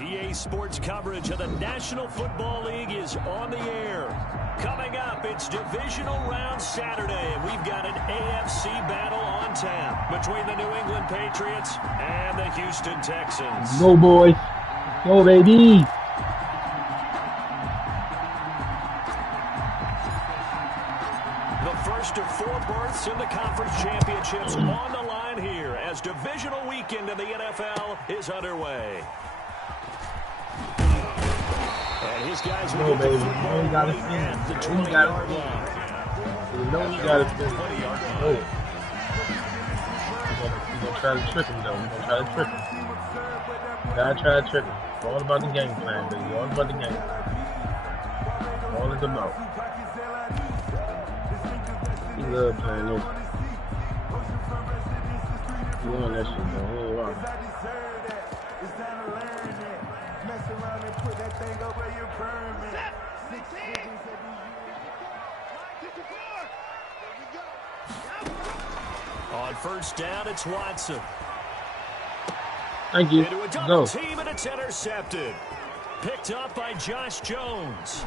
EA Sports coverage of the National Football League is on the air. Coming up, it's Divisional Round Saturday, and we've got an AFC battle on tap between the New England Patriots and the Houston Texans. Go, boys. Go, baby. The first of 4 berths in the conference championships on the line here as divisional weekend in the NFL is underway. And his guys will get the football right at the 20-yard line. You know you got to spin. Oh. You're going to try to trick him, though. You're going to try to trick him. You got to try to trick him. It's all about the game plan, baby. All about the game. All it's about. He love playing this. He on that shit, though. He ain't wrong. On first down, it's Watson. Thank you. Into a double team, and it's intercepted. Picked up by Josh Jones.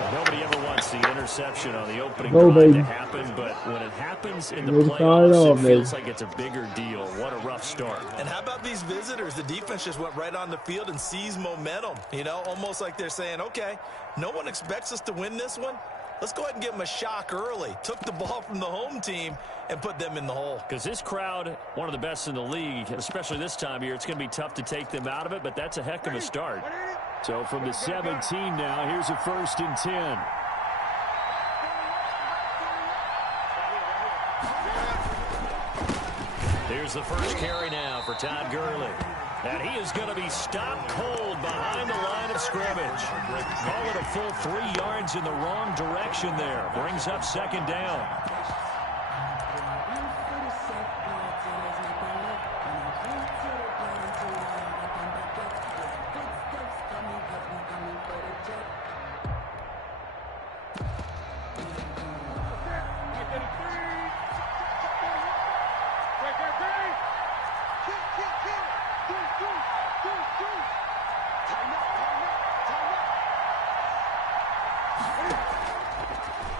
Well, nobody ever wants the interception on the opening drive to happen, but when it happens in the playoffs, it feels like it's a bigger deal. What a rough start. And how about these visitors? The defense just went right on the field and seized momentum. You know, almost like they're saying, okay, no one expects us to win this one. Let's go ahead and give them a shock early. Took the ball from the home team and put them in the hole. Because this crowd, one of the best in the league, especially this time of year, it's going to be tough to take them out of it, but that's a heck of a start. So from the 17 now, here's a 1st and 10. Here's the first carry now for Todd Gurley. And he is going to be stopped cold behind the line of scrimmage. Call it a full 3 yards in the wrong direction there. Brings up 2nd down.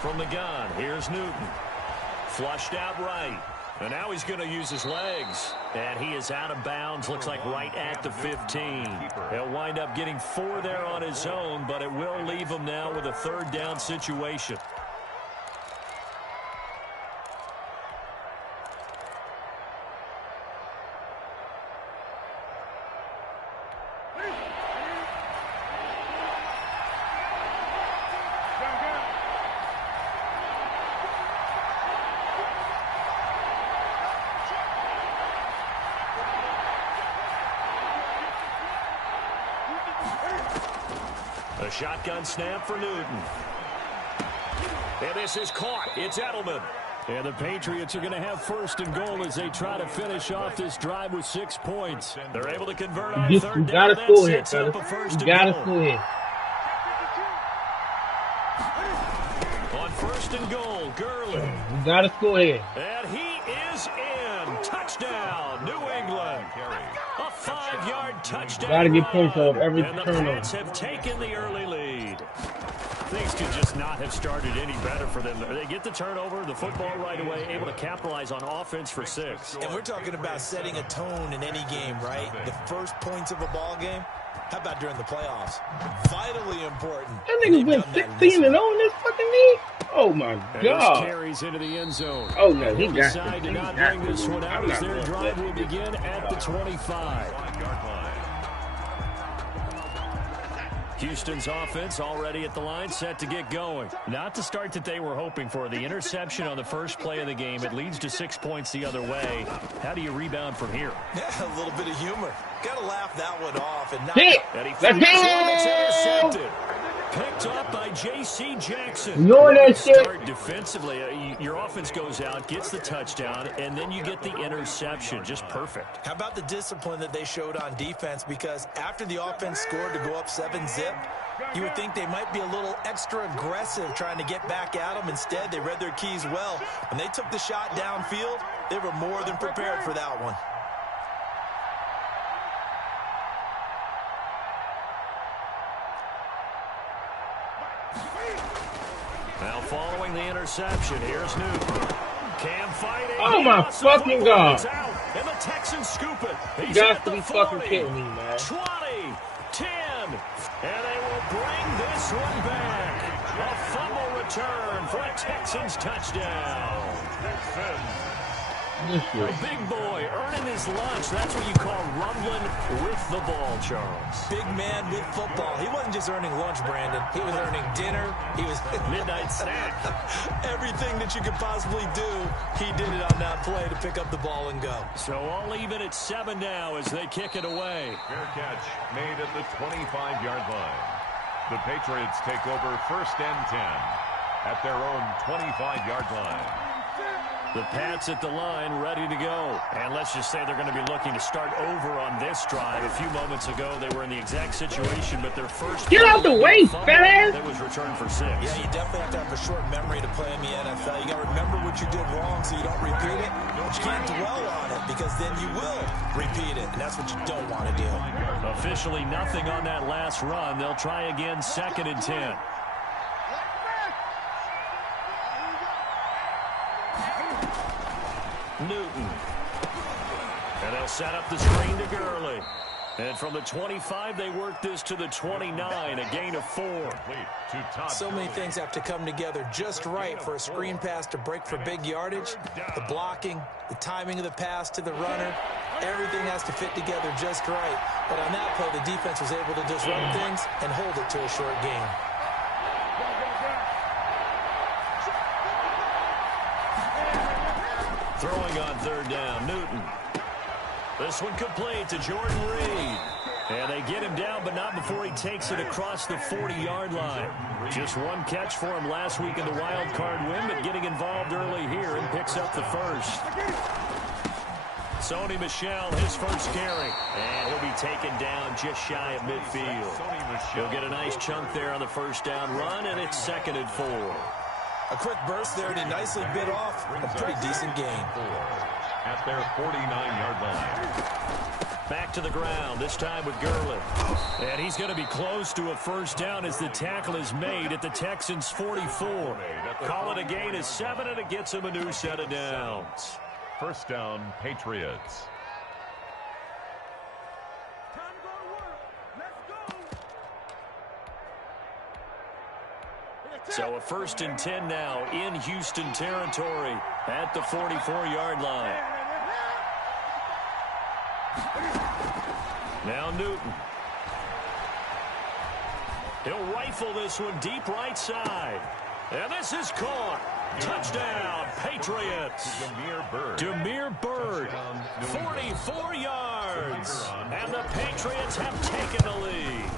From the gun, here's Newton. Flushed out right. And now he's going to use his legs. And he is out of bounds, looks like right at the 15. He'll wind up getting 4 there on his own, but it will leave him now with a 3rd down situation. A shotgun snap for Newton. And this is caught. It's Edelman. And the Patriots are going to have first and goal as they try to finish off this drive with 6 points. They're able to convert on third down. You gotta score here, fellas. You gotta score here. On first and goal, Gurley. You gotta score here. And he is in. Touchdown, New England. A 5-yard touchdown. Gotta get points off every turnover. And the Pats have taken the early lead. Things could just not have started any better for them. They get the turnover, the football right away, able to capitalize on offense for 6. And we're talking about setting a tone in any game, right? The first points of a ball game. How about during the playoffs? Vitally important. That nigga went 16-0 in this fucking league. Oh my God! Carries into the end zone. Oh no, he got to not bring this one out as their drive will begin at the 25. Houston's offense already at the line, set to get going. Not the start that they were hoping for. The interception on the first play of the game. It leads to 6 points the other way. How do you rebound from here? Yeah, a little bit of humor. Got to laugh that one off. And not intercepted. Picked up by J.C. Jackson. Start defensively. Your offense goes out, gets the touchdown, and then you get the interception. Just perfect. How about the discipline that they showed on defense? Because after the offense scored to go up 7-zip, you would think they might be a little extra aggressive trying to get back at them. Instead, they read their keys well. When they took the shot downfield, they were more than prepared for that one. Now following the interception, here's Newton. Cam fighting. Oh my fucking God. And the Texans scoop it. You got to be fucking kidding me, man. 20, 10, and they will bring this one back. A fumble return for a Texans touchdown. A big boy earning his lunch. That's what you call rumbling with the ball, Charles. Big man with football. He wasn't just earning lunch, Brandon. He was earning dinner. He was midnight snack. Everything that you could possibly do, he did it on that play to pick up the ball and go. So all even at 7 now as they kick it away. Fair catch made at the 25-yard line. The Patriots take over first and 10 at their own 25-yard line. The Pats at the line, ready to go. And let's just say they're going to be looking to start over on this drive. A few moments ago, they were in the exact situation, but their first... Get out the way, fat ass! That was returned for 6. Yeah, you definitely have to have a short memory to play in the NFL. You got to remember what you did wrong so you don't repeat it. But you can't dwell on it because then you will repeat it, and that's what you don't want to do. Officially nothing on that last run. They'll try again, 2nd and 10. Newton. And they'll set up the screen to Gurley. And from the 25, they work this to the 29, a gain of 4. So many things have to come together just right for a screen pass to break for big yardage. The blocking, the timing of the pass to the runner, everything has to fit together just right. But on that play, the defense was able to disrupt things and hold it to a short game. Throwing on 3rd down, Newton. This one complete to Jordan Reed. And they get him down, but not before he takes it across the 40-yard line. Just one catch for him last week in the wild card win, but getting involved early here and picks up the first. Sony Michel, his first carry. And he'll be taken down just shy of midfield. He'll get a nice chunk there on the first down run, and it's 2nd and 4. A quick burst there, and he nicely bit off a pretty decent gain. At their 49-yard line. Back to the ground, this time with Gurley. And he's going to be close to a first down as the tackle is made at the Texans' 44. Call it a gain of 7, and it gets him a new set of downs. First down, Patriots. So a 1st and 10 now in Houston territory at the 44-yard line. Now Newton. He'll rifle this one deep right side. And this is caught. Touchdown, Patriots. Damiere Byrd, 44 yards. And the Patriots have taken the lead.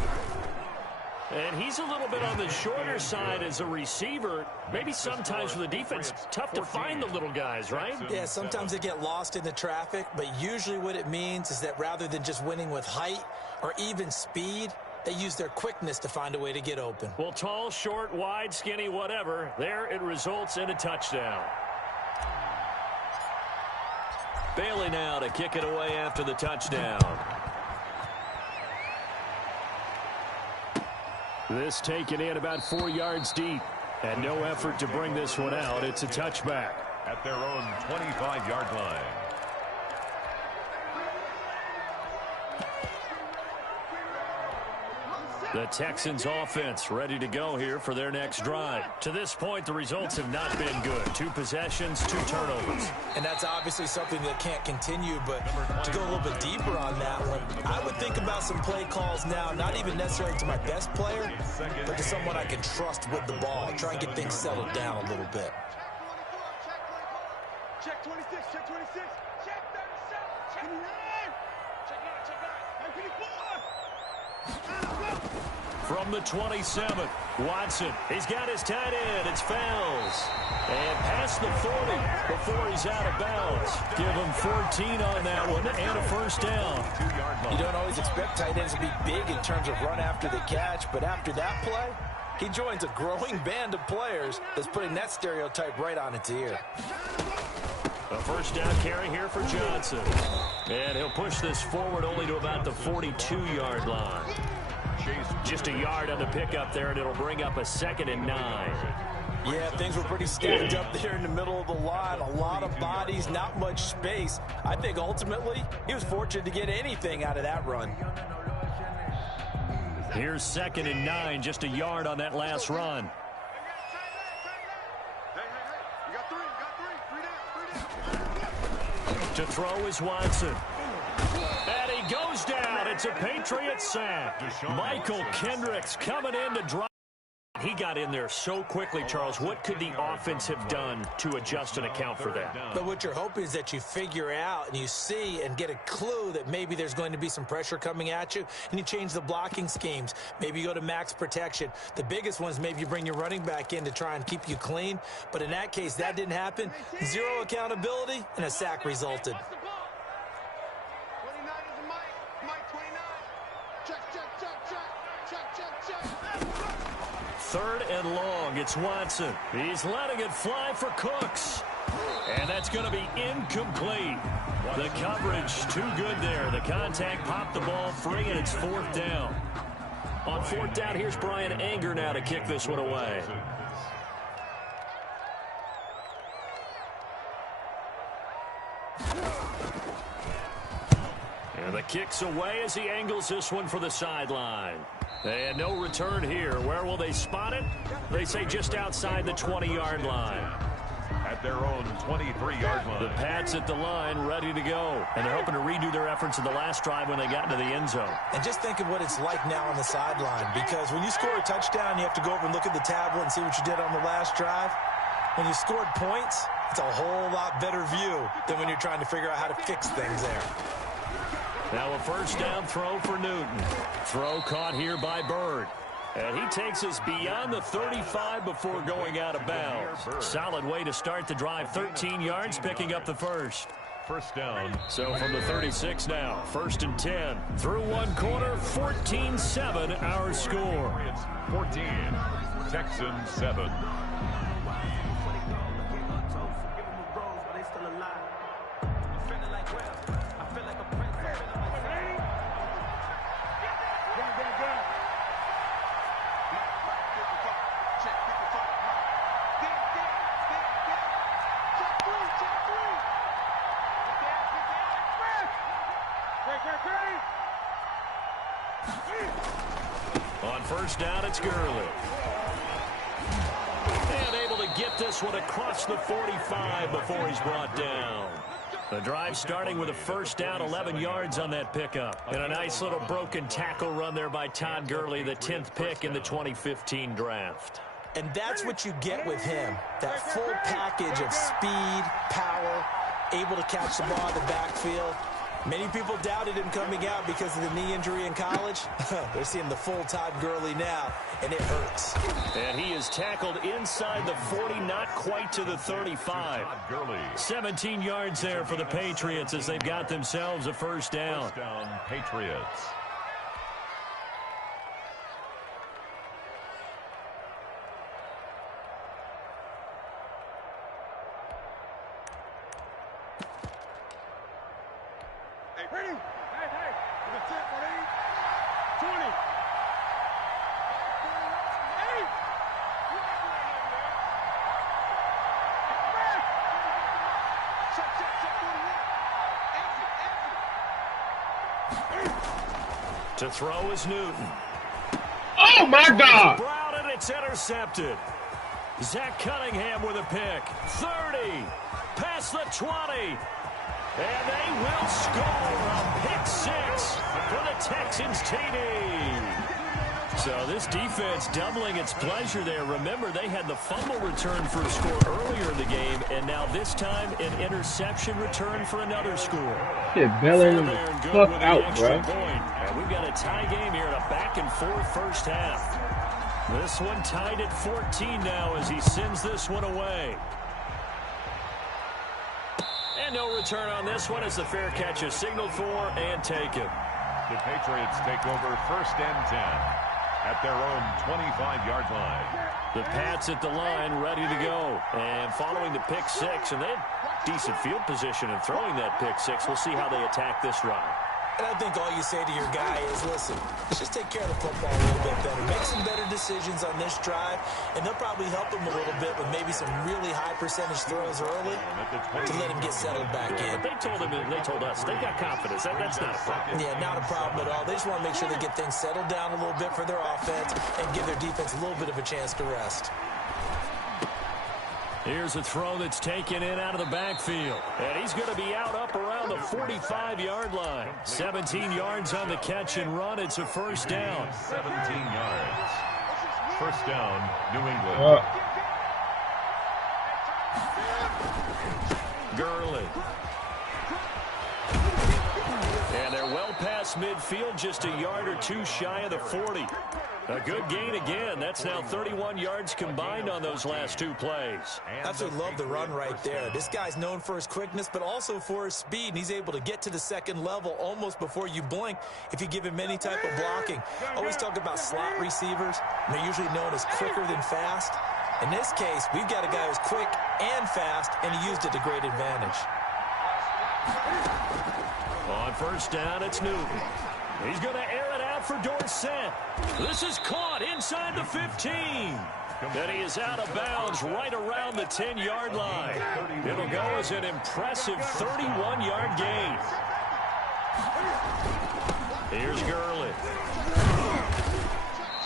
And he's a little bit on the shorter side as a receiver. Maybe sometimes for the defense, tough to find the little guys, right? Yeah, sometimes they get lost in the traffic, but usually what it means is that rather than just winning with height or even speed, they use their quickness to find a way to get open. Well, tall, short, wide, skinny, whatever, there it results in a touchdown. Bailey now to kick it away after the touchdown. This taken in about 4 yards deep. And no effort to bring this one out. It's a touchback. At their own 25-yard line. The Texans offense ready to go here for their next drive. To this point, the results have not been good. 2 possessions, 2 turnovers. And that's obviously something that can't continue, but to go a little bit deeper on that one, I would think about some play calls now, not even necessarily to my best player, but to someone I can trust with the ball. Try and get things settled down a little bit. Check 26, check 26, check 37, check 9, check 9, check 9, 54. From the 27th, Watson. He's got his tight end. It's Fells. And past the 40 before he's out of bounds. Give him 14 on that one and a first down. You don't always expect tight ends to be big in terms of run after the catch, but after that play, he joins a growing band of players that's putting that stereotype right on its ear. A first down carry here for Johnson. And he'll push this forward only to about the 42-yard line. Just a yard on the pickup there, and it'll bring up a 2nd and 9. Yeah, things were pretty stacked up there in the middle of the line. A lot of bodies, not much space. I think ultimately he was fortunate to get anything out of that run. Here's 2nd and 9, just a yard on that last run. To throw is Watson. And he goes down. It's a Patriot sack. Michael Kendricks coming in to drive. He got in there so quickly, Charles. What could the offense have done to adjust and account for that? But what you're hoping is that you figure out and you see and get a clue that maybe there's going to be some pressure coming at you, and you change the blocking schemes. Maybe you go to max protection. The biggest one is maybe you bring your running back in to try and keep you clean. But in that case, that didn't happen. 0 accountability, and a sack resulted. 29 is the Mike 29. Check, check, check, check, check, check, check. 3rd and long. It's Watson. He's letting it fly for Cooks. And that's going to be incomplete. The coverage too good there. The contact popped the ball free, and it's 4th down. On 4th down, here's Brian Anger now to kick this one away. And the kick's away as he angles this one for the sideline. And no return here. Where will they spot it? They say just outside the 20-yard line. At their own 23-yard line. The Pats at the line, ready to go. And they're hoping to redo their efforts in the last drive when they got into the end zone. And just think of what it's like now on the sideline, because when you score a touchdown, you have to go over and look at the tablet and see what you did on the last drive. When you scored points, it's a whole lot better view than when you're trying to figure out how to fix things there. Now a first down throw for Newton. Throw caught here by Bird. And he takes us beyond the 35 before going out of bounds. Solid way to start the drive. 13 yards, picking up the first. First down. So from the 36 now, 1st and 10. Through one quarter, 14-7 our score. 14, Texans 7. On first down, it's Gurley. And able to get this one across the 45 before he's brought down. The drive starting with a first down, 11 yards on that pickup. And a nice little broken tackle run there by Todd Gurley, the 10th pick in the 2015 draft. And that's what you get with him, that full package of speed, power, able to catch the ball in the backfield. Many people doubted him coming out because of the knee injury in college. They're seeing the full Todd Gurley now, and it hurts. And he is tackled inside the 40, not quite to the 35. 17 yards there for the Patriots as they've got themselves a first down. First down, Patriots. Ready? Hey. The 10, 20. Hey! Check, 41. Exit. To throw is Newton. Oh, my God. Brown, and it's intercepted. Zach Cunningham with a pick. 30. Past the 20. And they will score a pick six for the Texans TD. So this defense doubling its pleasure there. Remember, they had the fumble return for a score earlier in the game, and now this time an interception return for another score. Yeah, bailing him the fuck out, bro. And we've got a tie game here in a back-and-forth first half. This one tied at 14 now as he sends this one away. And no return on this one as the fair catch is signaled for and taken. The Patriots take over first and 10 at their own 25-yard line. The Pats at the line ready to go. And following the pick six, and they had decent field position in throwing that pick six. We'll see how they attack this drive. And I think all you say to your guy is, listen, let's just take care of the football a little bit better. Make some better decisions on this drive, and they'll probably help him a little bit with maybe some really high percentage throws early to let him get settled back in. But they told us, they got confidence. That's not a problem. Yeah, not a problem at all. They just want to make sure they get things settled down a little bit for their offense and give their defense a little bit of a chance to rest. Here's a throw that's taken in out of the backfield. And he's going to be out up around the 45-yard line. 17 yards on the catch and run. It's a first down. 17 yards. First down, New England. Gurley. And they're well past midfield, just a yard or two shy of the 40. A good gain again. That's now 31 yards combined on those last two plays. Absolutely love the run right there. This guy's known for his quickness, but also for his speed. And he's able to get to the second level almost before you blink if you give him any type of blocking. Always talk about slot receivers. And they're usually known as quicker than fast. In this case, we've got a guy who's quick and fast, and he used it to great advantage. On first down, it's Newton. He's going to air it out for Dorsett. This is caught inside the 15. Then he is out of bounds right around the 10-yard line. It'll go as an impressive 31-yard gain. Here's Gurley.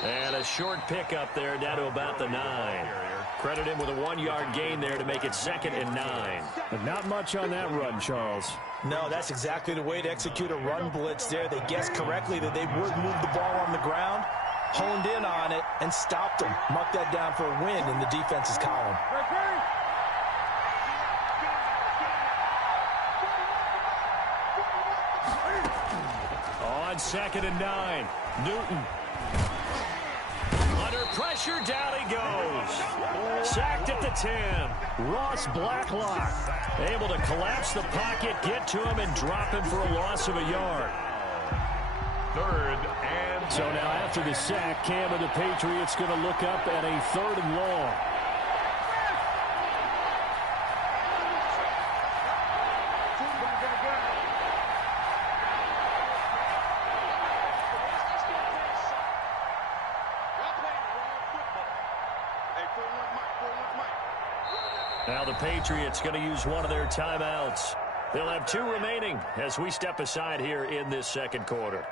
And a short pickup there down to about the 9. Credit him with a 1-yard gain there to make it 2nd and 9. But not much on that run, Charles. No, that's exactly the way to execute a run blitz there. They guessed correctly that they would move the ball on the ground, honed in on it, and stopped them. Mark that down for a win in the defense's column. On 2nd and 9, Newton. Under pressure, down he goes. Sacked at the 10. Ross Blacklock able to collapse the pocket, get to him, and drop him for a loss of a yard. 3rd and... So now after the sack, Cam of the Patriots going to look up at a 3rd and long. Now the Patriots going to use one of their timeouts. They'll have 2 remaining as we step aside here in this second quarter.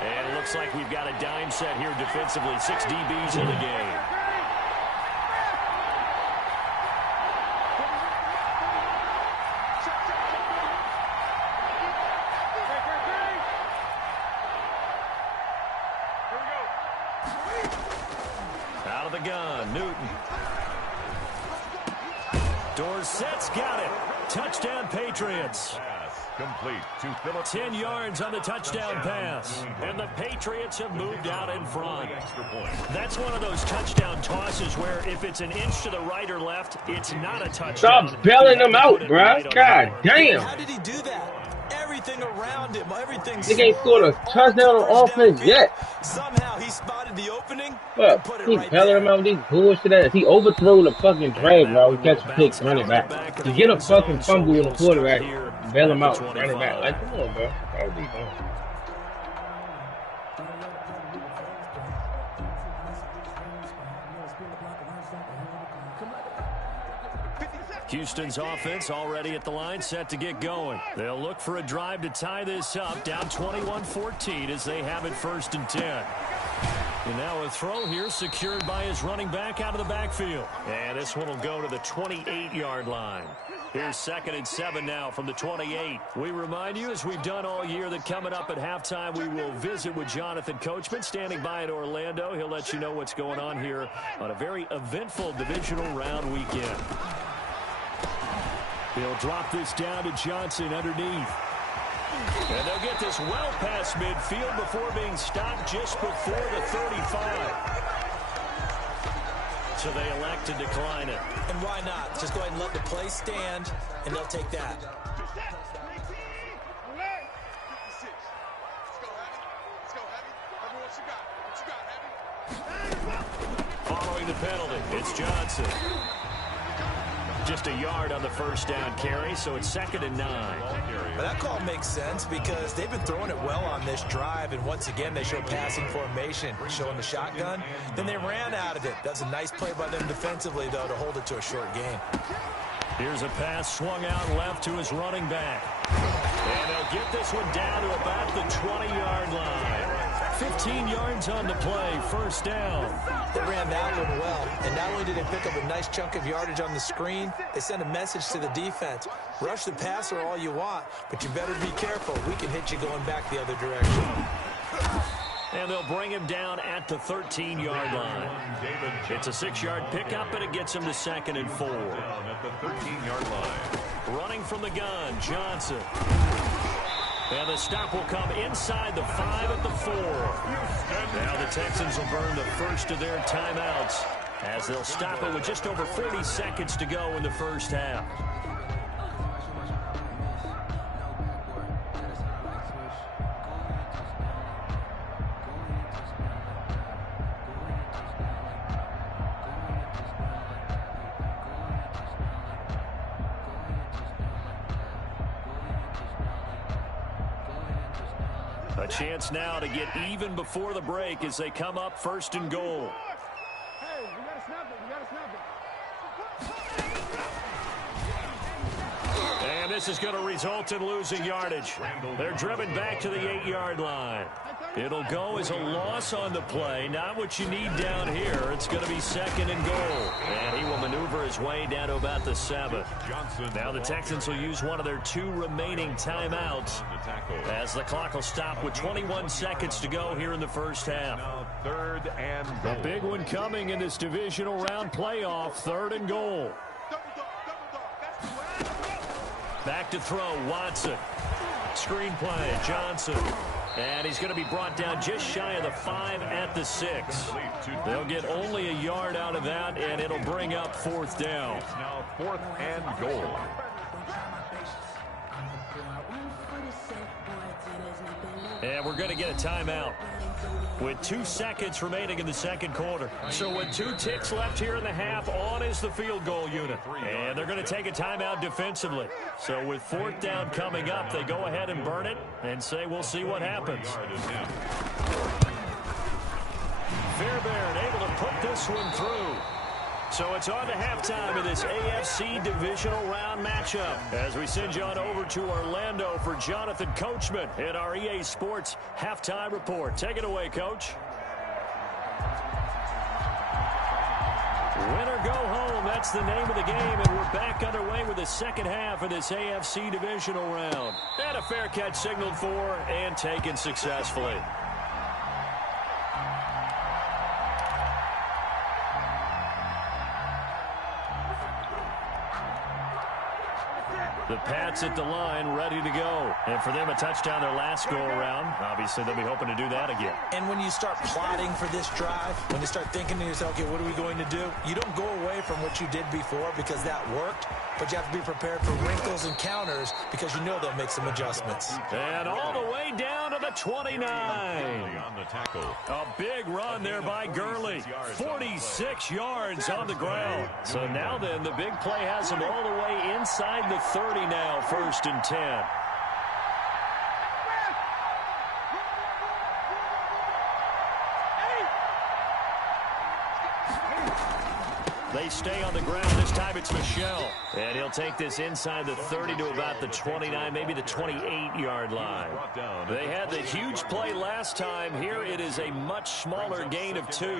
And it looks like we've got a dime set here defensively. 6 DBs in the game. Out of the gun, Newton. Dorsett's got it. Touchdown, Patriots. Complete to Phillips. 10 yards on the touchdown pass. And the Patriots have moved out in front. That's one of those touchdown tosses where if it's an inch to the right or left, it's not a touchdown. Stop bailing them out, bruh. God damn. How did he do that? Everything around him, everything's They ain't scored a touchdown on offense yet. Somehow he spotted the opening. But he bailing them out with these bullshit ass. He overthrew the fucking drag route. He catch a pick, running back. To get a fucking fumble with a quarterback, bail him out, running back. Like, come on, bro. How are you doing? Houston's offense already at the line, set to get going. They'll look for a drive to tie this up, down 21-14 as they have it 1st and 10. And now a throw here secured by his running back out of the backfield. And this one will go to the 28-yard line. Here's 2nd and 7 now from the 28. We remind you, as we've done all year, that coming up at halftime, we will visit with Jonathan Coachman, standing by in Orlando. He'll let you know what's going on here on a very eventful divisional round weekend. He'll drop this down to Johnson underneath. And they'll get this well past midfield before being stopped just before the 35. So they elect to decline it. And why not? Just go ahead and let the play stand, and they'll take that. Following the penalty, it's Johnson. Just a yard on the first down carry, so it's 2nd and 9. But that call makes sense because they've been throwing it well on this drive, and once again they show passing formation, showing the shotgun. Then they ran out of it. That's a nice play by them defensively, though, to hold it to a short gain. Here's a pass swung out left to his running back. And they'll get this one down to about the 20-yard line. 15 yards on the play, 1st down. They ran that one well, and not only did they pick up a nice chunk of yardage on the screen, they sent a message to the defense. Rush the passer all you want, but you better be careful. We can hit you going back the other direction. And they'll bring him down at the 13-yard line. It's a 6-yard pickup, and it gets him to 2nd and 4. At the 13-yard line. Running from the gun, Johnson. And the stop will come inside the 5 at the 4. Now the Texans will burn the first of their timeouts as they'll stop it with just over 40 seconds to go in the first half. A chance now to get even before the break as they come up 1st and goal. Hey, you gotta snap it. You gotta snap it. And this is going to result in losing yardage. They're driven back to the 8-yard line. It'll go as a loss on the play. Not what you need down here. It's going to be 2nd and goal. And he will maneuver his way down to about the 7. Now the Texans will use one of their 2 remaining timeouts as the clock will stop with 21 seconds to go here in the first half. 3rd and goal. A big one coming in this divisional round playoff. 3rd and goal. Back to throw, Watson. Screen play, Johnson. And he's going to be brought down just shy of the 5 at the 6. They'll get only a yard out of that, and it'll bring up 4th down. Now 4th and goal. And we're going to get a timeout with 2 seconds remaining in the second quarter. So with 2 ticks left here in the half, on is the field goal unit. And they're going to take a timeout defensively. So with 4th down coming up, they go ahead and burn it and say we'll see what happens. Fairbairn able to put this one through. So it's on to halftime in this AFC divisional round matchup as we send you on over to Orlando for Jonathan Coachman in our EA Sports halftime report. Take it away, Coach. Win or go home, that's the name of the game, and we're back underway with the second half of this AFC divisional round. And a fair catch signaled for and taken successfully. The Pats at the line, ready to go. And for them, a touchdown their last go-around. Obviously, they'll be hoping to do that again. And when you start plotting for this drive, when you start thinking to yourself, okay, what are we going to do? You don't go away from what you did before because that worked, but you have to be prepared for wrinkles and counters because you know they'll make some adjustments. And all the way down to the 29. On the tackle. A big run there by Gurley. 46 yards on the ground. So now then, the big play has him all the way inside the 30 now, 1st and 10. They stay on the ground. This time it's Michel. And he'll take this inside the 30 to about the 29, maybe the 28-yard line. They had the huge play last time. Here it is a much smaller gain of 2.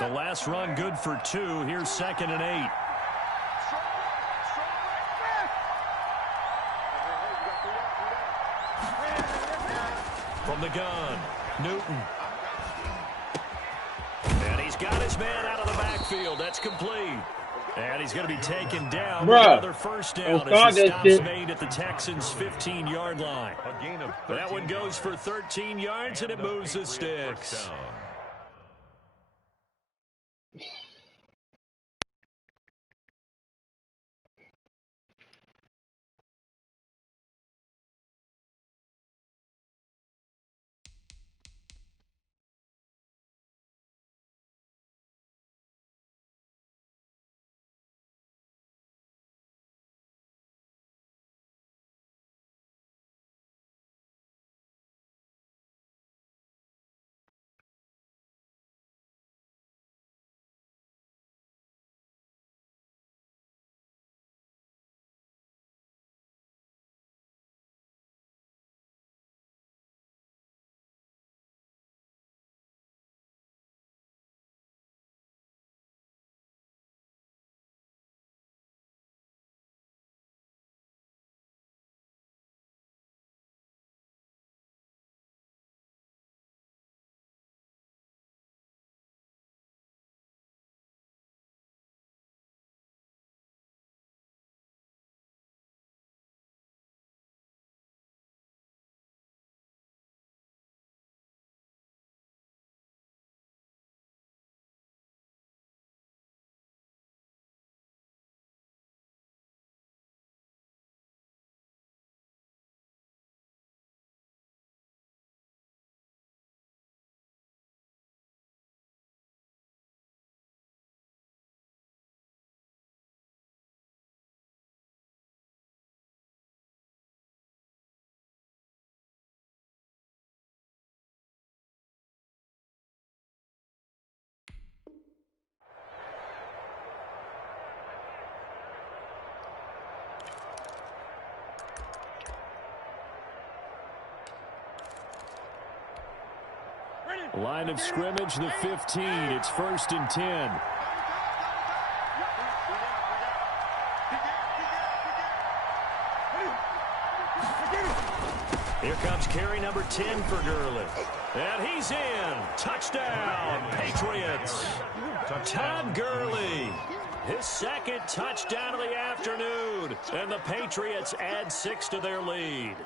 The last run good for 2. Here's 2nd and 8. From the gun, Newton. And he's got his man out of the backfield. That's complete. And he's going to be taken down. Another first down as the stop's made at the Texans' 15-yard line. That one goes for 13 yards, and it moves the sticks. Line of scrimmage, the 15. It's 1st and 10. Here comes carry number 10 for Gurley. And he's in. Touchdown, Patriots. Todd Gurley. His 2nd touchdown of the afternoon. And the Patriots add 6 to their lead.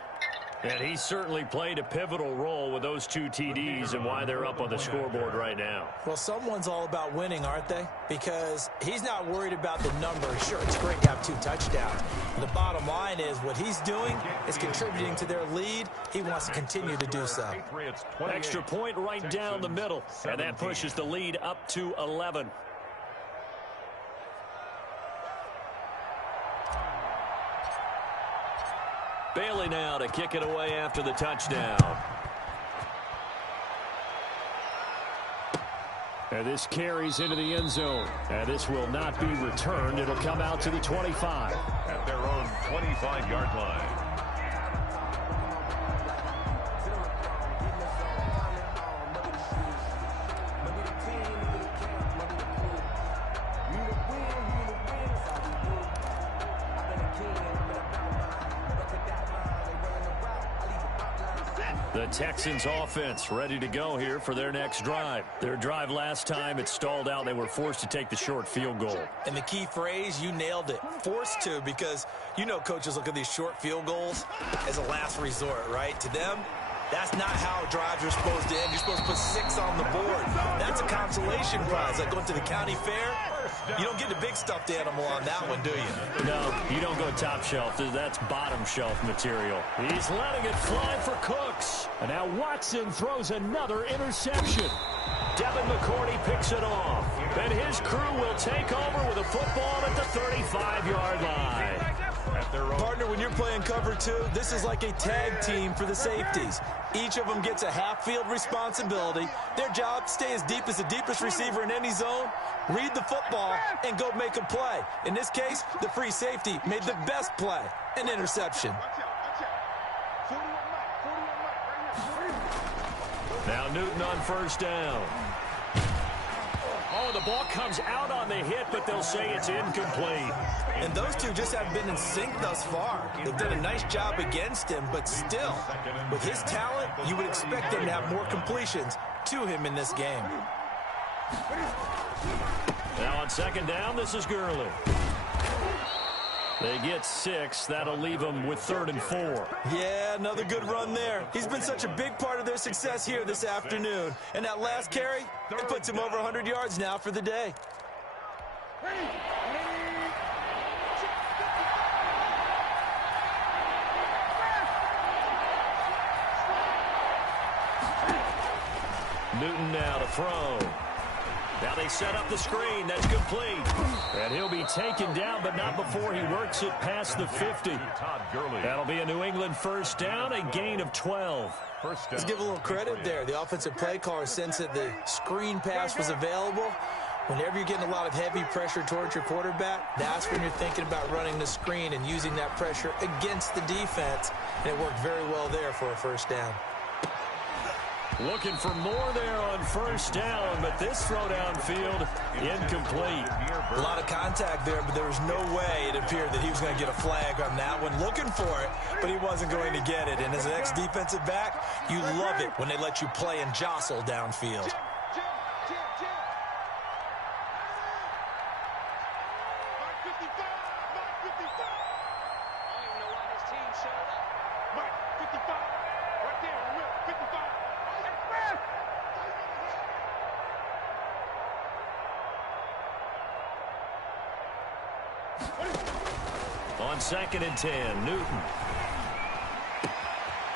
And he certainly played a pivotal role with those 2 TDs and why they're up on the scoreboard right now. Well, someone's all about winning, aren't they? Because he's not worried about the number. Sure, it's great to have 2 touchdowns. The bottom line is what he's doing is contributing to their lead. He wants to continue to do so. Extra point right down the middle. And that pushes the lead up to 11. Bailey now to kick it away after the touchdown. And this carries into the end zone. And this will not be returned. It'll come out to the 25. At their own 25-yard line. The Texans offense ready to go here for their next drive. Their drive last time, it stalled out. They were forced to take the short field goal. And the key phrase, you nailed it. Forced to, because you know coaches look at these short field goals as a last resort, right? To them, that's not how drives are supposed to end. You're supposed to put 6 on the board. That's a consolation prize, like going to the county fair. You don't get the big stuffed animal on that one, do you? No, you don't go top shelf. That's bottom shelf material. He's letting it fly for Cooks. And now Watson throws another interception. Devin McCourty picks it off. And his crew will take over with a football at the 35-yard line. Partner, when you're playing cover 2, this is like a tag team for the safeties. Each of them gets a half-field responsibility. Their job, stay as deep as the deepest receiver in any zone, read the football, and go make a play. In this case, the free safety made the best play, an interception. Now Newton on first down. Oh, the ball comes out on the hit, but they'll say it's incomplete. And those two just haven't been in sync thus far. They've done a nice job against him, but still, with his talent, you would expect him to have more completions to him in this game. Now on second down, this is Gurley. They get 6. That'll leave them with 3rd and 4. Yeah, another good run there. He's been such a big part of their success here this afternoon. And that last carry, it puts him over 100 yards now for the day. Newton now to throw. Now they set up the screen. That's complete. And he'll be taken down, but not before he works it past the 50. That'll be a New England first down, a gain of 12. Let's give a little credit there. The offensive play caller sensed that the screen pass was available. Whenever you're getting a lot of heavy pressure towards your quarterback, that's when you're thinking about running the screen and using that pressure against the defense. And it worked very well there for a first down. Looking for more there on first down, but this throw downfield incomplete. A lot of contact there, but there was no way it appeared that he was going to get a flag on that one. Looking for it, but he wasn't going to get it. And as an ex-defensive back, you love it when they let you play and jostle downfield. On 2nd and 10, Newton.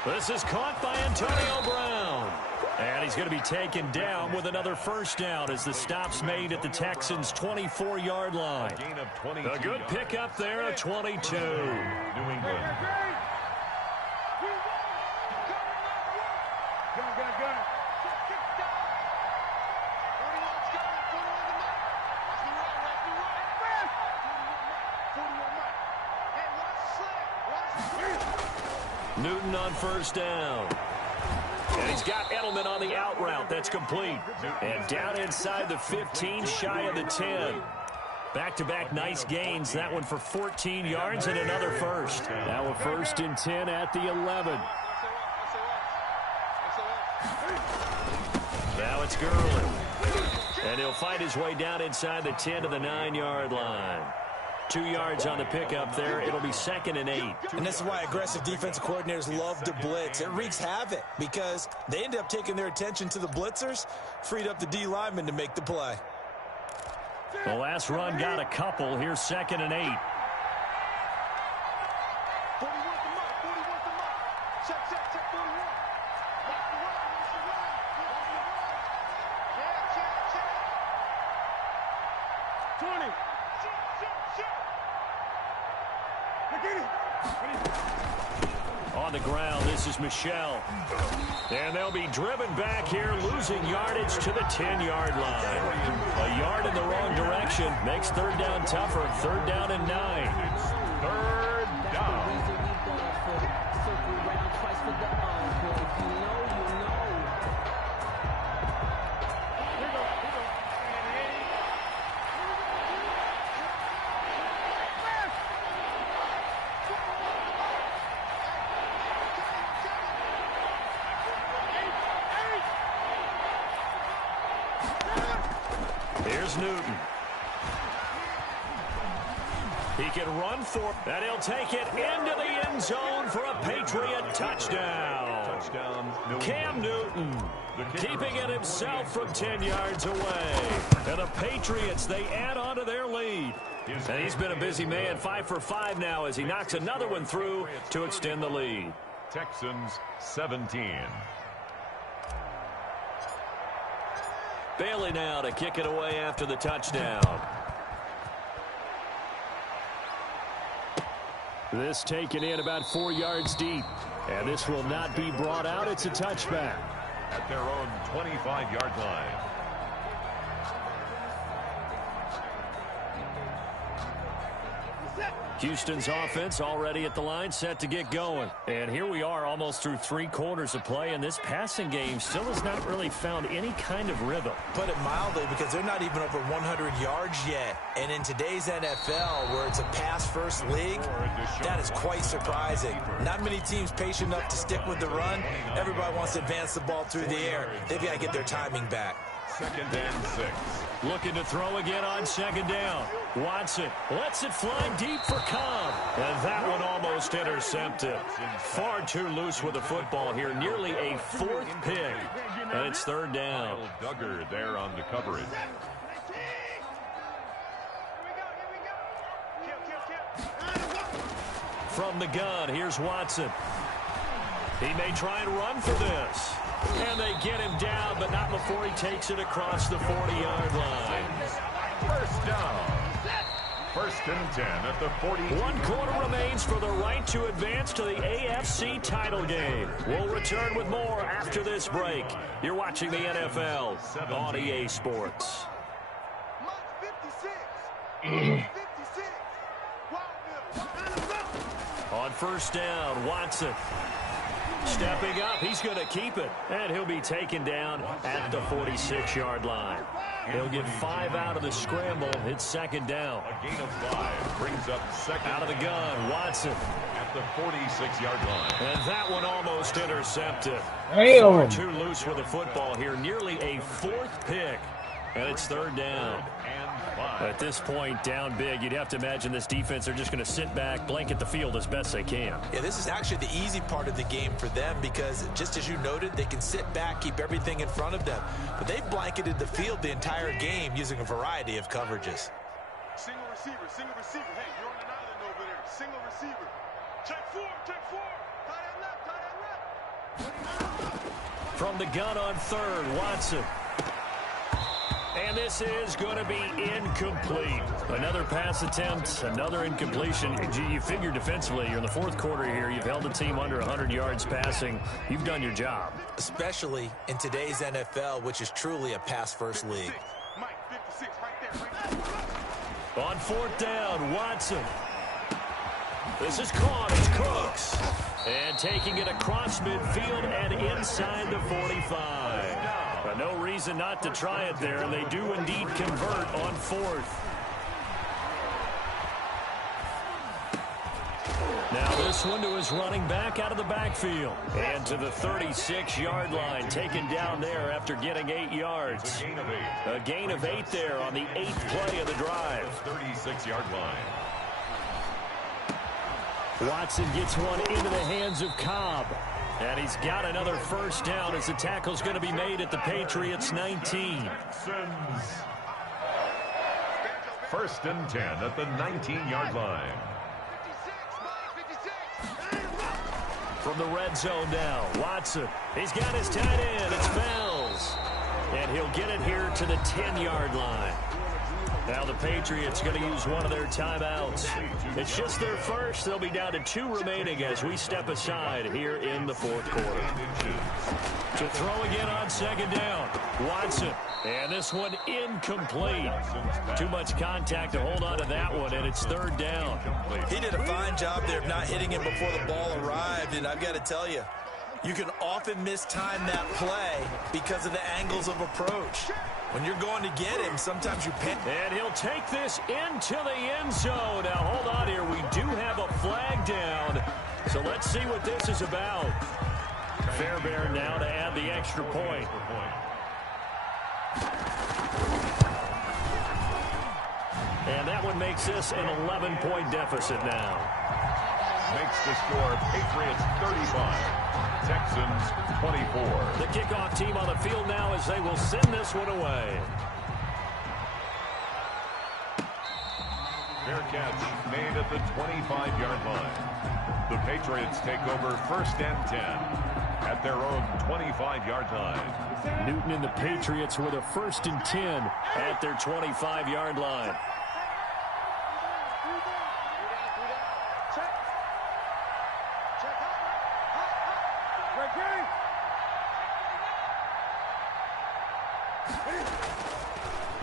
This is caught by Antonio Brown. And he's going to be taken down with another first down as the stop's made at the Texans' 24-yard line. A good pickup there at 22. New England. Newton on first down. And he's got Edelman on the out route. That's complete. And down inside the 15, shy of the 10. Back-to-back nice gains. That one for 14 yards and another first. Now a 1st and 10 at the 11. Now it's Gurley. And he'll fight his way down inside the 10 to the 9-yard line. 2 yards on the pickup there. It'll be 2nd and 8. And this is why aggressive defensive coordinators love to blitz. It wreaks havoc because they end up taking their attention to the blitzers, freed up the D lineman to make the play. The last run got a couple. Here's 2nd and 8. On the ground, this is Michelle. And they'll be driven back here, losing yardage to the 10-yard line. A yard in the wrong direction makes 3rd down tougher. 3rd down and 9. 3rd down. Here's Newton. He can run for, and he'll take it into the end zone for a Patriot touchdown. Cam Newton keeping it himself from 10 yards away. And the Patriots, they add on to their lead. And he's been a busy man, 5 for 5 now as he knocks another one through to extend the lead. Texans 17. Bailey now to kick it away after the touchdown. This taken in about 4 yards deep. And this will not be brought out. It's a touchback. At their own 25-yard line. Houston's offense already at the line, set to get going. And here we are almost through 3 quarters of play, and this passing game still has not really found any kind of rhythm. Put it mildly, because they're not even over 100 yards yet. And in today's NFL, where it's a pass-first league, that is quite surprising. Not many teams patient enough to stick with the run. Everybody wants to advance the ball through the air. They've got to get their timing back. 2nd and 6. Looking to throw again on 2nd down. Watson lets it fly deep for Cobb. And that one almost intercepted. Far too loose with the football here. Nearly a 4th pick. And it's 3rd down. Duggar there on the coverage. From the gun, here's Watson. He may try and run for this. And they get him down, but not before he takes it across the 40-yard line. First down. 1st and 10 at the 40. 1 quarter remains for the right to advance to the AFC title game. We'll return with more after this break. You're watching the NFL on EA Sports. On 1st down, Watson. Stepping up, he's going to keep it. And he'll be taken down at the 46-yard line. He'll get 5 out of the scramble. It's 2nd down. A gain of 5 brings up 2nd. Out of the gun, Watson. At the 46-yard line. And that one almost intercepted. Damn. Too loose with the football here. Nearly a 4th pick. And it's 3rd down. At this point, down big, you'd have to imagine this defense are just going to sit back, blanket the field as best they can. Yeah, this is actually the easy part of the game for them because, just as you noted, they can sit back, keep everything in front of them. But they've blanketed the field the entire game using a variety of coverages. Single receiver, single receiver. Hey, you're on an island over there. Single receiver. Check 4, check 4. Tie that left. From the gun on 3rd, Watson. And this is going to be incomplete. Another pass attempt, another incompletion. You figure defensively, you're in the 4th quarter here. You've held the team under 100 yards passing. You've done your job. Especially in today's NFL, which is truly a pass-first league. Mike, 56, right there. On 4th down, Watson. This is caught. It's Cooks. And taking it across midfield and inside the 45. No reason not to try it there, and they do indeed convert on 4th. Now this one to his running back out of the backfield. And to the 36-yard line, taken down there after getting 8 yards. A gain of 8 there on the 8th play of the drive. 36-yard line. Watson gets one into the hands of Cobb. And he's got another 1st down as the tackle's going to be made at the Patriots 19. 1st and 10 at the 19-yard line. From the red zone now, Watson. He's got his tight end. It's Fells. And he'll get it here to the 10-yard line. Now the Patriots going to use one of their timeouts. It's just their first. They'll be down to 2 remaining as we step aside here in the 4th quarter. To throw again on 2nd down, Watson. And this one incomplete. Too much contact to hold on to that one, and it's 3rd down. He did a fine job there of not hitting him before the ball arrived, and I've got to tell you, you can often mistime that play because of the angles of approach. When you're going to get him, sometimes you panic. And he'll take this into the end zone. Now, hold on here. We do have a flag down. So let's see what this is about. Fairbairn now to add the extra point. And that one makes this an 11-point deficit now. Makes the score Patriots 35, Texans 24. The kickoff team on the field now as they will send this one away. Fair catch made at the 25-yard line. The Patriots take over 1st and 10 at their own 25-yard line. Newton and the Patriots with a 1st and 10 at their 25-yard line.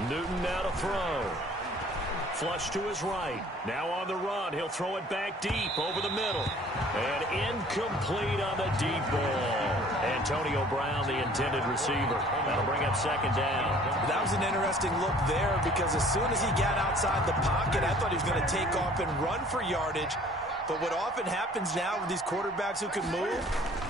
Newton now to throw. Flush to his right. Now on the run. He'll throw it back deep over the middle. And incomplete on the deep ball. Antonio Brown, the intended receiver. That'll bring up 2nd down. That was an interesting look there because as soon as he got outside the pocket, I thought he was going to take off and run for yardage. But what often happens now with these quarterbacks who can move,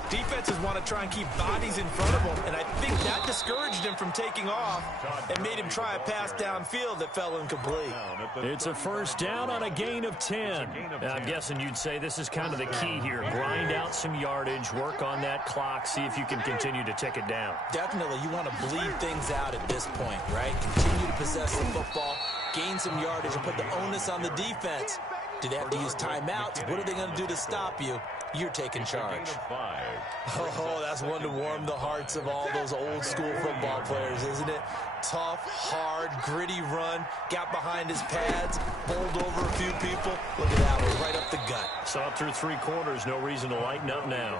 defenses want to try and keep bodies in front of them, and I think that discouraged him from taking off and made him try a pass downfield that fell incomplete. It's a 1st down on a gain of 10. Now, I'm guessing you'd say this is kind of the key here. Grind out some yardage, work on that clock, see if you can continue to tick it down. Definitely, you want to bleed things out at this point, right? Continue to possess the football, gain some yardage, and put the onus on the defense. Do they have to use timeouts? What are they going to do to stop you? You're taking charge. Oh, that's one to warm the hearts of all those old school football players, isn't it? Tough, hard, gritty run. Got behind his pads, bowled over a few people. Look at that one, right up the gut. So up through 3 quarters, no reason to lighten up now.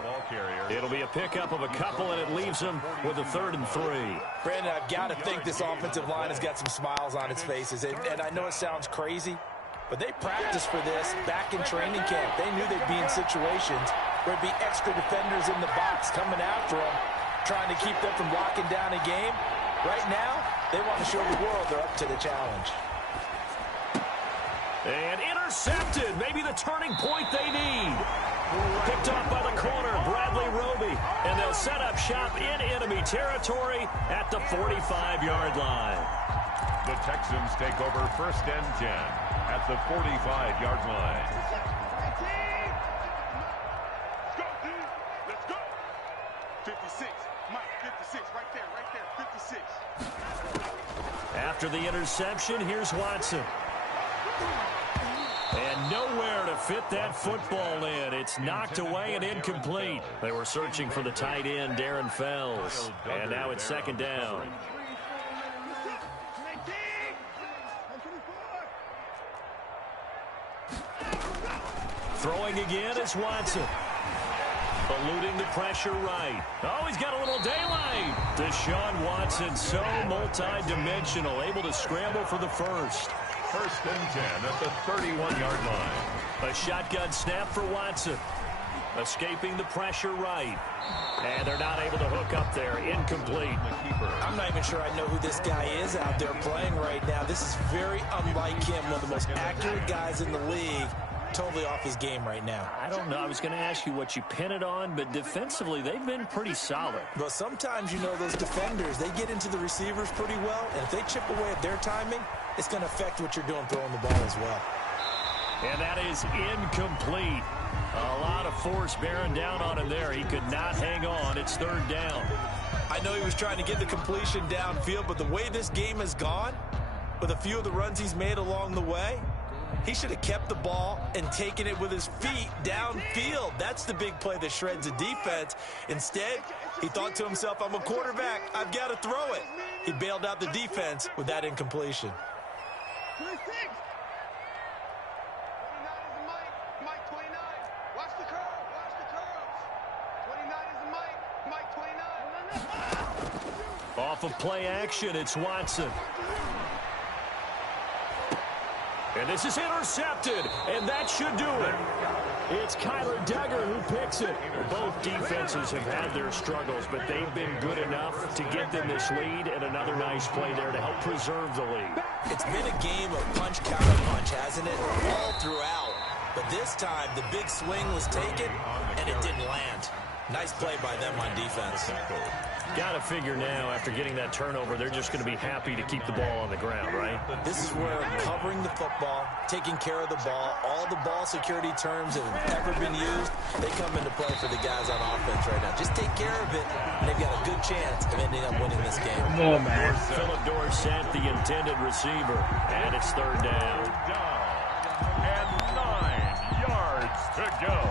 It'll be a pickup of a couple, and it leaves them with a 3rd and 3. Brandon, I've got to think this offensive line has got some smiles on its faces. And I know it sounds crazy, but they practiced for this back in training camp. They knew they'd be in situations where there'd be extra defenders in the box coming after them, trying to keep them from locking down a game. Right now, they want to show the world they're up to the challenge. And intercepted. Maybe the turning point they need. Picked off by the corner, Bradley Roby. And they'll set up shop in enemy territory at the 45-yard line. The Texans take over 1st and 10 at the 45-yard line. Let's go, dude. Let's go. 56. Mike, 56. Right there. 56. After the interception, here's Watson. And nowhere to fit that football in. It's knocked away and incomplete. They were searching for the tight end, Darren Fells. And now it's 2nd down. Throwing again is Watson. Eluding the pressure right. Oh, he's got a little daylight. Deshaun Watson, so multi-dimensional, able to scramble for the 1st. 1st and 10 at the 31-yard line. A shotgun snap for Watson. Escaping the pressure right. And they're not able to hook up there. Incomplete. I'm not even sure I know who this guy is out there playing right now. This is very unlike him, one of the most accurate guys in the league. Totally off his game right now. I don't know. I was going to ask you what you pin it on, but defensively, they've been pretty solid. But sometimes, you know, those defenders, they get into the receivers pretty well, and if they chip away at their timing, it's going to affect what you're doing throwing the ball as well. And that is incomplete. A lot of force bearing down on him there. He could not hang on. It's 3rd down. I know he was trying to get the completion downfield, but the way this game has gone, with a few of the runs he's made along the way, he should have kept the ball and taken it with his feet downfield. That's the big play that shreds a defense. Instead, he thought to himself, I'm a quarterback. I've got to throw it. He bailed out the defense with that incompletion. 26. 29 is the Mike. Mike 29. Watch the curve. Watch the curves. 29 is the Mike. Mike 29. Off of play action, it's Watson. And this is intercepted, and that should do it. It's Kyler Duggar who picks it. Both defenses have had their struggles, but they've been good enough to get them this lead, and another nice play there to help preserve the lead. It's been a game of punch, counter punch, hasn't it? All throughout. But this time, the big swing was taken, and it didn't land. Nice play by them on defense. Got to figure now, after getting that turnover, they're just going to be happy to keep the ball on the ground, right? This is where covering the football, taking care of the ball, all the ball security terms that have ever been used, they come into play for the guys on offense right now. Just take care of it, and they've got a good chance of ending up winning this game. Come on, man. Phillip Dorsett, the intended receiver, and it's third down. And 9 yards to go.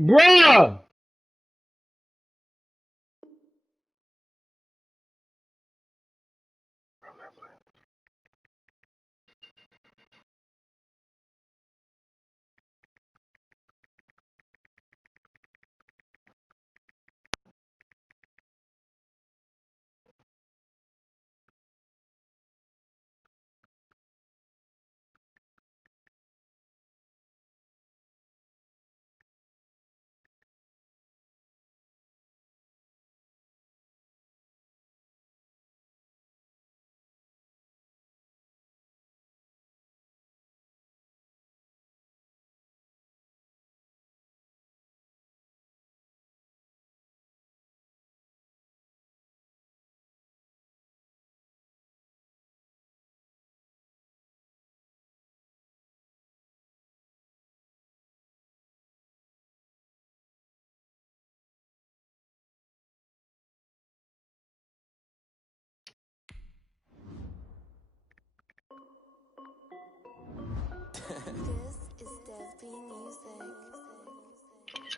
Bruh!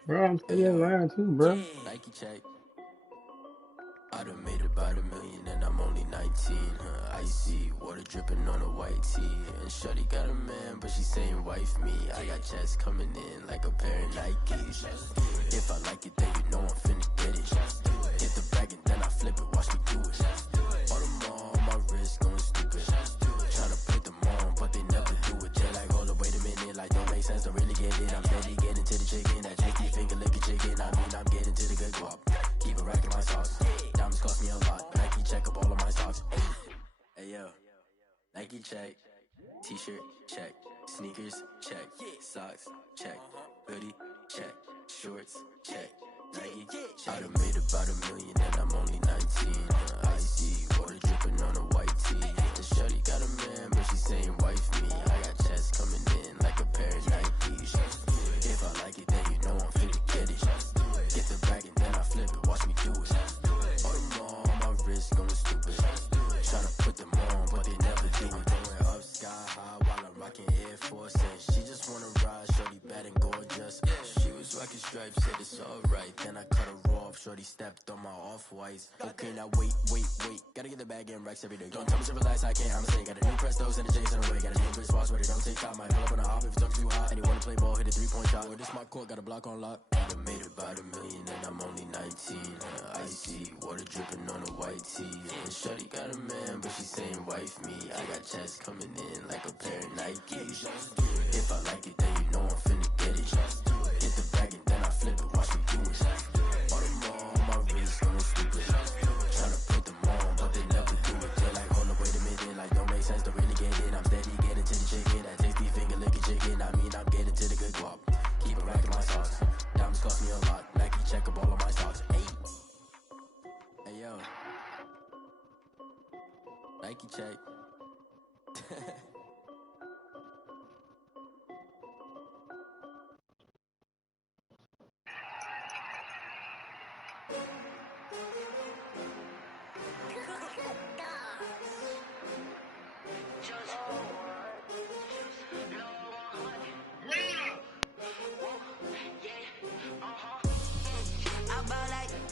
Bro, I'm still in line too, bro. Nike check. I done made about $1 million and I'm only 19. Icy water dripping on a white tee. And shorty got a man, but she saying wife me. I got checks coming in like a pair of Nikes. If I like it, then you know I'm finna get it. Hit the bag and then I flip it, watch me do it. All them on my wrist going stupid. Tryna put them on, but they never do it. They're like, hold up, wait a minute, like don't make sense, don't really get it. I'm steady getting to the chicken, that tasty finger licking chicken. I mean, I'm getting to the good guap. Keep it racking my sauce. Diamonds cost me a lot. Nike check up all of my socks. Hey yo, Nike check. T-shirt check. Sneakers check. Socks check. Hoodie check. Shorts check. Nike check. I done made about $1 million and I'm only 19. Icy water dripping on a white tee. The shorty got a man, but she saying wife me. I got checks coming in like a pair of Nikes. If I like it, then you know I'm finna get it. Get the bag and then I flip it, watch me do it. All them on my wrist going stupid. Tryna put them on, but they never do it. Going up sky high while I'm rocking Air Force. And she just wanna ride, shorty bad and gorgeous. She was rocking stripes, said it's alright. Then I cut her off, shorty stepped on my off-whites. Okay, now wait. Gotta get the bag and racks every day. Don't tell me to relax, I can't, I'm saying. Got a new Prestos and a Jason away. Got a new wristwatch where they don't take time. Might pull up on a hop if it's talking too hot. And he wanna play ball, hit a 3-point shot. With this my court, got a block on lock. I done made about $1 million and I'm only 19. Icy water dripping on a white tee. And shorty got a man, but she saying wife me. I got checks coming in like a pair of Nikes. If I like it, then you know I'm finna get it. Hit the bag and then I flip it, watch me do it. All them on my wrist going stupid. Tryna put them on, but they never do it. They're like, hold up, wait a minute, like don't make sense, don't really get it. I'm steady getting to the chicken, that tasty finger licking chicken. I mean, I'm getting to the good guap. Keep it racking my sauce. Diamonds cost me a lot. Nike check up all of my stocks. Hey yo, Nike check.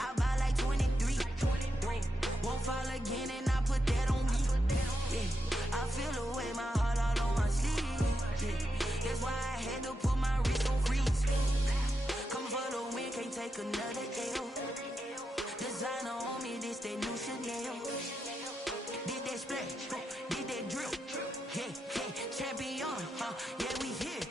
I buy like 23. Won't fall again and I put that on me. Yeah, I feel the way my heart all on my sleeve. Yeah, that's why I had to put my wrist on freeze. Coming for the win, can't take another L. Designer on me, this that new Chanel. Did that splash, did that drip. Hey, champion, yeah, we here.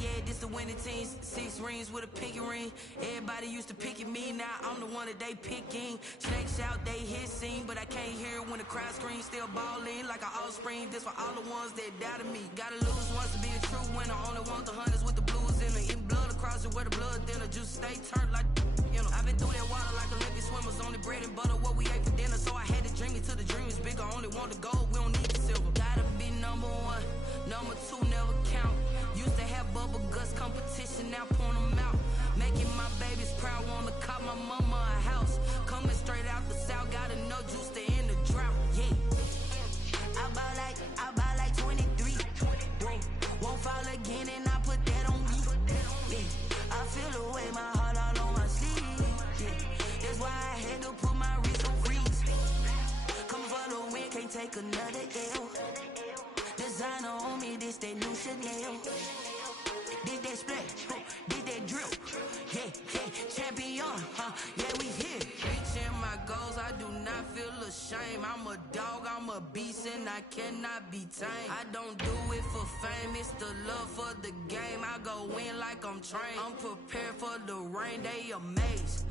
Yeah, this the win winning teams, 6 rings with a pinky ring. Everybody used to pick at me, now I'm the one that they picking. Snakes out, they hit scene, but I can't hear when the crowd screams. Still balling like an offspring. This for all the ones that doubted me. Gotta lose once to be a true winner. Only want the hunters with the blues in it. Eating blood across it where the blood thinner. Juice stay turned like, you know. I've been through that water like Olympic swimmers. Only bread and butter, what we ate for dinner. So I had to dream it till the dream is bigger. Only want the gold, we don't need the silver. Gotta be number 1, number 2 never count. Used to have bubble guts competition, now point them out. Making my babies proud, wanna cop my mama a house. Coming straight out the south, got enough juice to end the drought. Yeah. I buy like 23. Won't fall again, and I put that on me. Yeah. I feel the way, my heart all on my sleeve. Yeah. That's why I had to put my wrist on freeze. Coming for the win, can't take another L. Designer on me, this that new Chanel. Did that split, did that drip. Yeah, champion, yeah, we here. Reaching my goals, I do not feel ashamed. I'm a dog, I'm a beast, and I cannot be tamed. I don't do it for fame, it's the love for the game. I go in like I'm trained. I'm prepared for the rain, they amazed.